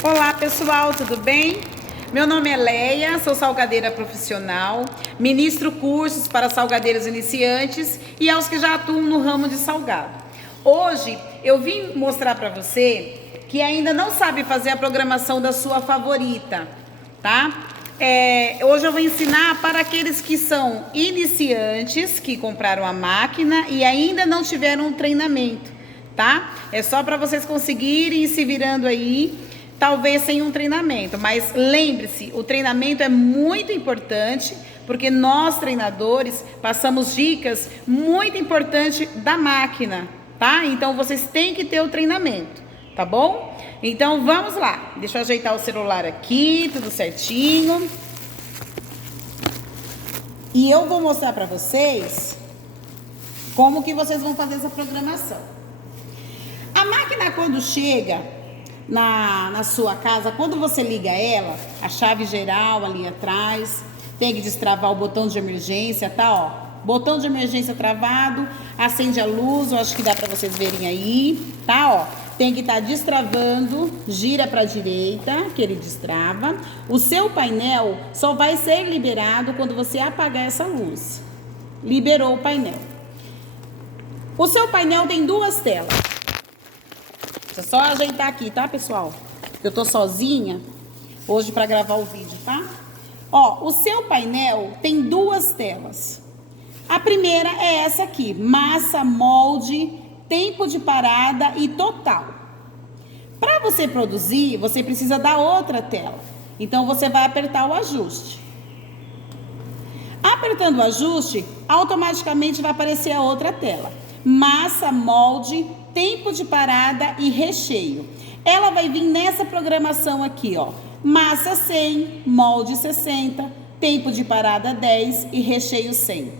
Olá pessoal, tudo bem? Meu nome é Leia, sou salgadeira profissional, ministro cursos para salgadeiros iniciantes e aos que já atuam no ramo de salgado. Hoje eu vim mostrar para você que ainda não sabe fazer a programação da sua favorita, tá? Hoje eu vou ensinar para aqueles que são iniciantes, que compraram a máquina e ainda não tiveram um treinamento, tá? É só para vocês conseguirem ir se virando aí, talvez sem um treinamento, mas lembre-se, o treinamento é muito importante, porque nós treinadores passamos dicas muito importantes da máquina, tá? Então vocês têm que ter o treinamento, tá bom? Então vamos lá, deixa eu ajeitar o celular aqui, tudo certinho. E eu vou mostrar para vocês como que vocês vão fazer essa programação. A máquina, quando chega na sua casa, quando você liga ela, a chave geral ali atrás, tem que destravar o botão de emergência, tá? Ó, botão de emergência travado, acende a luz, eu acho que dá para vocês verem aí, tá? Ó, tem que estar destravando, gira para a direita, que ele destrava. O seu painel só vai ser liberado quando você apagar essa luz. Liberou o painel. O seu painel tem duas telas. Deixa eu só ajeitar aqui, tá, pessoal? Eu tô sozinha hoje para gravar o vídeo, tá? Ó, o seu painel tem duas telas. A primeira é essa aqui, massa, molde, tempo de parada e total. Para você produzir, você precisa da outra tela. Então você vai apertar o ajuste. Apertando o ajuste, automaticamente vai aparecer a outra tela. Massa, molde, tempo de parada e recheio. Ela vai vir nessa programação aqui, ó. Massa 100, molde 60, tempo de parada 10 e recheio 100.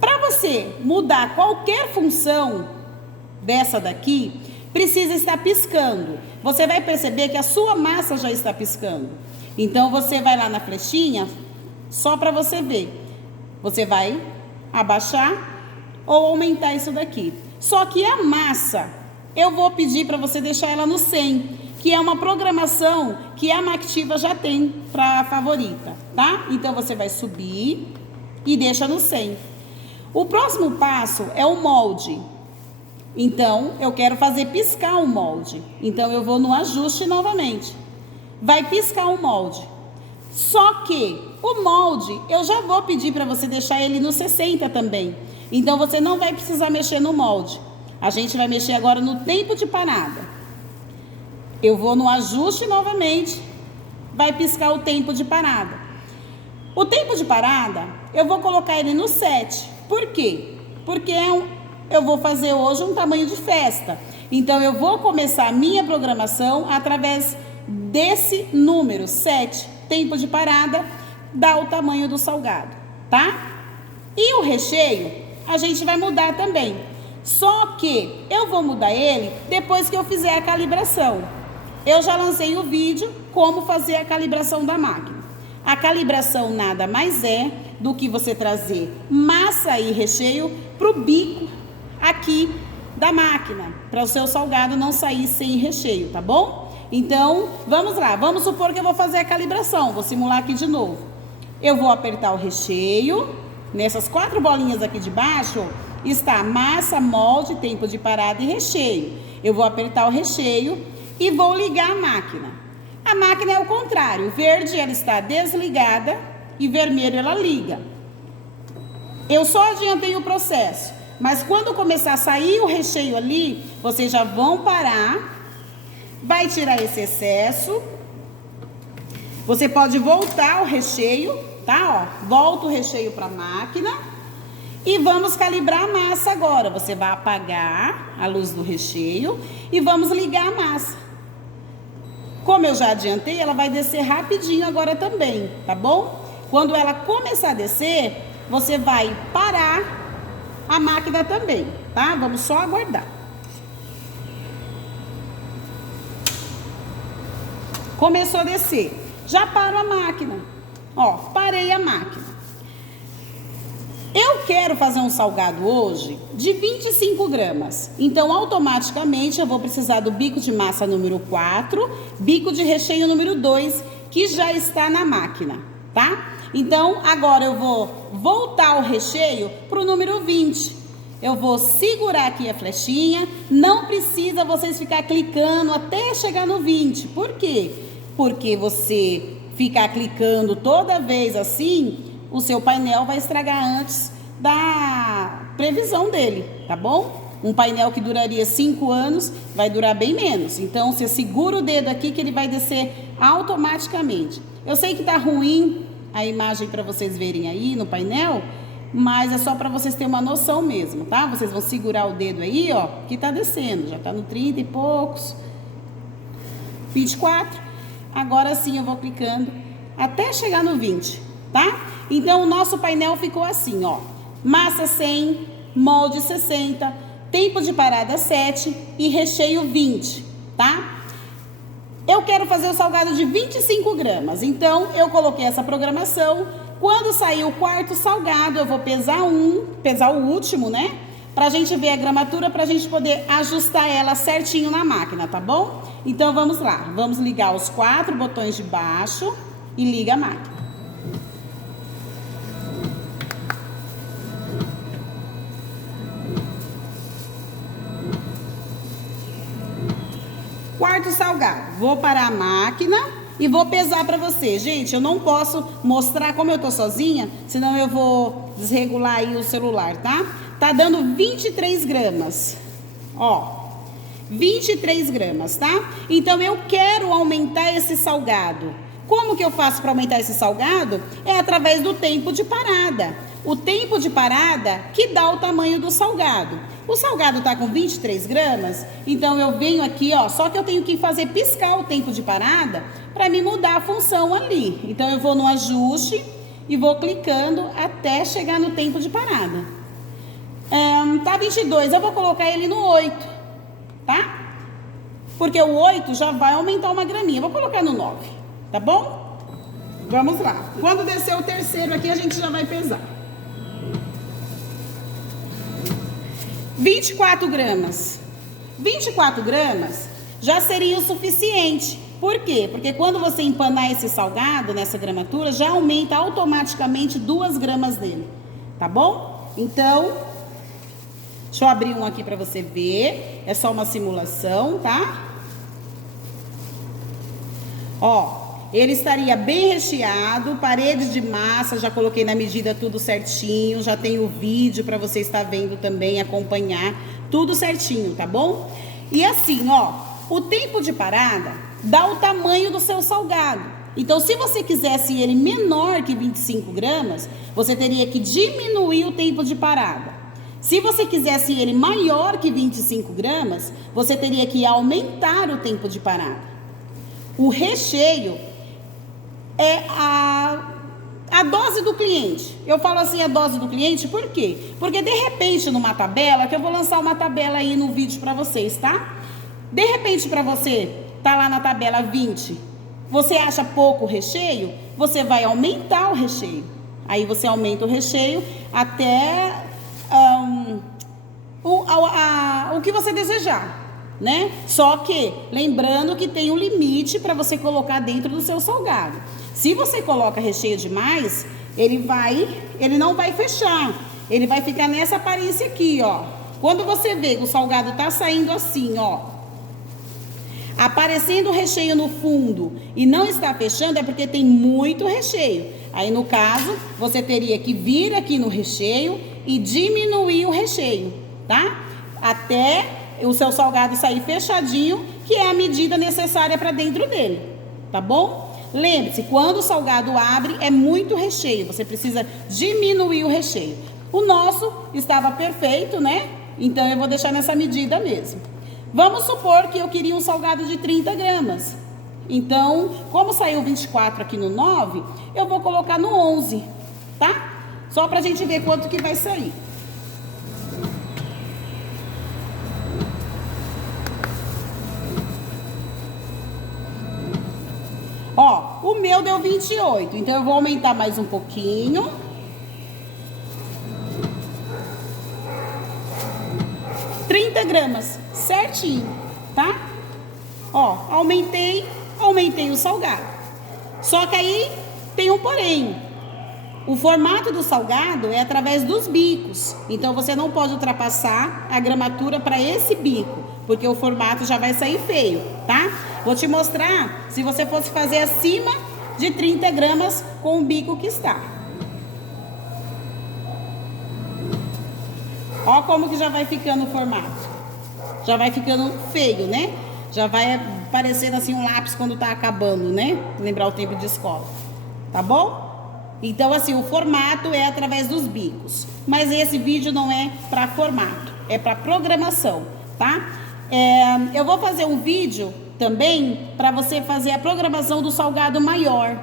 Para você mudar qualquer função dessa daqui, precisa estar piscando. Você vai perceber que a sua massa já está piscando. Então você vai lá na flechinha, só para você ver. Você vai abaixar ou aumentar isso daqui. Só que a massa, eu vou pedir para você deixar ela no 100, que é uma programação que a Mactiva já tem para a favorita, tá? Então você vai subir e deixa no 100. O próximo passo é o molde. Então eu quero fazer piscar o molde. Então eu vou no ajuste novamente. Vai piscar o molde. Só que o molde, eu já vou pedir para você deixar ele no 60 também. Então você não vai precisar mexer no molde. A gente vai mexer agora no tempo de parada. Eu vou no ajuste novamente. Vai piscar o tempo de parada. O tempo de parada, eu vou colocar ele no 7. Por quê? Porque eu vou fazer hoje um tamanho de festa. Então eu vou começar a minha programação através desse número 7. Tempo de parada dá o tamanho do salgado, tá? E o recheio a gente vai mudar também. Só que eu vou mudar ele depois que eu fizer a calibração. Eu já lancei o vídeo como fazer a calibração da máquina. A calibração nada mais é do que você trazer massa e recheio para o bico aqui da máquina, para o seu salgado não sair sem recheio, tá bom? Então, vamos lá. Vamos supor que eu vou fazer a calibração. Vou simular aqui de novo. Eu vou apertar o recheio. Nessas 4 bolinhas aqui de baixo está massa, molde, tempo de parada e recheio. Eu vou apertar o recheio e vou ligar a máquina. A máquina é o contrário. Verde ela está desligada e vermelho ela liga. Eu só adiantei o processo. Mas quando começar a sair o recheio ali, vocês já vão parar. Vai tirar esse excesso. Você pode voltar o recheio, tá? Ó, volta o recheio para a máquina. E vamos calibrar a massa agora. Você vai apagar a luz do recheio e vamos ligar a massa. Como eu já adiantei, ela vai descer rapidinho agora também, tá bom? Quando ela começar a descer, você vai parar a máquina também, tá? Vamos só aguardar. Começou a descer. Já paro a máquina. Ó, parei a máquina. Eu quero fazer um salgado hoje de 25 gramas. Então, automaticamente, eu vou precisar do bico de massa número 4, bico de recheio número 2, que já está na máquina, tá? Então, agora eu vou voltar o recheio para o número 20. Eu vou segurar aqui a flechinha. Não precisa vocês ficar clicando até chegar no 20. Por quê? Porque você ficar clicando toda vez assim, o seu painel vai estragar antes da previsão dele, tá bom? Um painel que duraria 5 anos vai durar bem menos. Então, você segura o dedo aqui que ele vai descer automaticamente. Eu sei que tá ruim a imagem para vocês verem aí no painel, mas é só para vocês terem uma noção mesmo, tá? Vocês vão segurar o dedo aí, ó, que tá descendo. Já tá no 30 e poucos, 24. Agora sim eu vou clicando até chegar no 20, tá? Então, o nosso painel ficou assim, ó. Massa 100, molde 60, tempo de parada 7 e recheio 20, tá? Eu quero fazer o salgado de 25 gramas. Então, eu coloquei essa programação. Quando sair o quarto salgado, eu vou pesar o último, né? Pra gente ver a gramatura, pra gente poder ajustar ela certinho na máquina, tá bom? Então, vamos lá. Vamos ligar os 4 botões de baixo e liga a máquina. Quarto salgado. Vou parar a máquina e vou pesar para você. Gente, eu não posso mostrar como eu tô sozinha, senão eu vou desregular aí o celular, tá? Tá dando 23 gramas. Ó, 23 gramas, tá? Então, eu quero aumentar esse salgado. Como que eu faço para aumentar esse salgado? É através do tempo de parada. O tempo de parada que dá o tamanho do salgado. O salgado tá com 23 gramas, então eu venho aqui, ó, só que eu tenho que fazer piscar o tempo de parada para me mudar a função ali. Então, eu vou no ajuste e vou clicando até chegar no tempo de parada. Tá 22, eu vou colocar ele no 8, tá? Porque o 8 já vai aumentar uma graminha. Eu vou colocar no 9, tá bom? Vamos lá. Quando descer o terceiro aqui, a gente já vai pesar. 24 gramas. 24 gramas já seria o suficiente. Por quê? Porque quando você empanar esse salgado nessa gramatura, já aumenta automaticamente 2 gramas dele. Tá bom? Então, deixa eu abrir um aqui para você ver. É só uma simulação, tá? Ó, ele estaria bem recheado, parede de massa, já coloquei na medida tudo certinho, já tem o vídeo para você estar vendo também, acompanhar, tudo certinho, tá bom? E assim, ó, o tempo de parada dá o tamanho do seu salgado. Então, se você quisesse ele menor que 25 gramas, você teria que diminuir o tempo de parada. Se você quisesse ele maior que 25 gramas, você teria que aumentar o tempo de parada. O recheio é a dose do cliente. Eu falo assim, a dose do cliente, por quê? Porque de repente numa tabela, que eu vou lançar uma tabela aí no vídeo para vocês, tá? De repente para você, tá lá na tabela 20, você acha pouco recheio, você vai aumentar o recheio. Aí você aumenta o recheio até o que você desejar, né? Só que, lembrando que tem um limite para você colocar dentro do seu salgado. Se você coloca recheio demais, ele não vai fechar. Ele vai ficar nessa aparência aqui, ó. Quando você vê que o salgado tá saindo assim, ó, aparecendo o recheio no fundo e não está fechando, é porque tem muito recheio. Aí, no caso, você teria que vir aqui no recheio e diminuir o recheio, tá? Até o seu salgado sair fechadinho, que é a medida necessária para dentro dele, tá bom? Lembre-se, quando o salgado abre, é muito recheio, você precisa diminuir o recheio. O nosso estava perfeito, né? Então, eu vou deixar nessa medida mesmo. Vamos supor que eu queria um salgado de 30 gramas. Então, como saiu 24 aqui no 9, eu vou colocar no 11, tá? Só pra gente ver quanto que vai sair. Ó, o meu deu 28, então eu vou aumentar mais um pouquinho. gramas, certinho, tá? Ó, aumentei o salgado. Só que aí tem um porém. O formato do salgado é através dos bicos. Então você não pode ultrapassar a gramatura para esse bico, porque o formato já vai sair feio, tá? Vou te mostrar se você fosse fazer acima de 30 gramas com o bico que está. Ó como que já vai ficando o formato. Já vai ficando feio, né? Já vai parecendo assim um lápis quando tá acabando, né? Lembrar o tempo de escola. Tá bom? Então, assim, o formato é através dos bicos. Mas esse vídeo não é para formato, é para programação, tá? Eu vou fazer um vídeo também para você fazer a programação do salgado maior,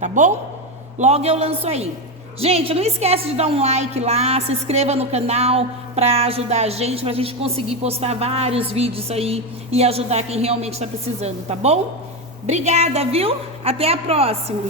tá bom? Logo eu lanço aí. Gente, não esquece de dar um like lá, se inscreva no canal para ajudar a gente, pra gente conseguir postar vários vídeos aí e ajudar quem realmente está precisando, tá bom? Obrigada, viu? Até a próxima!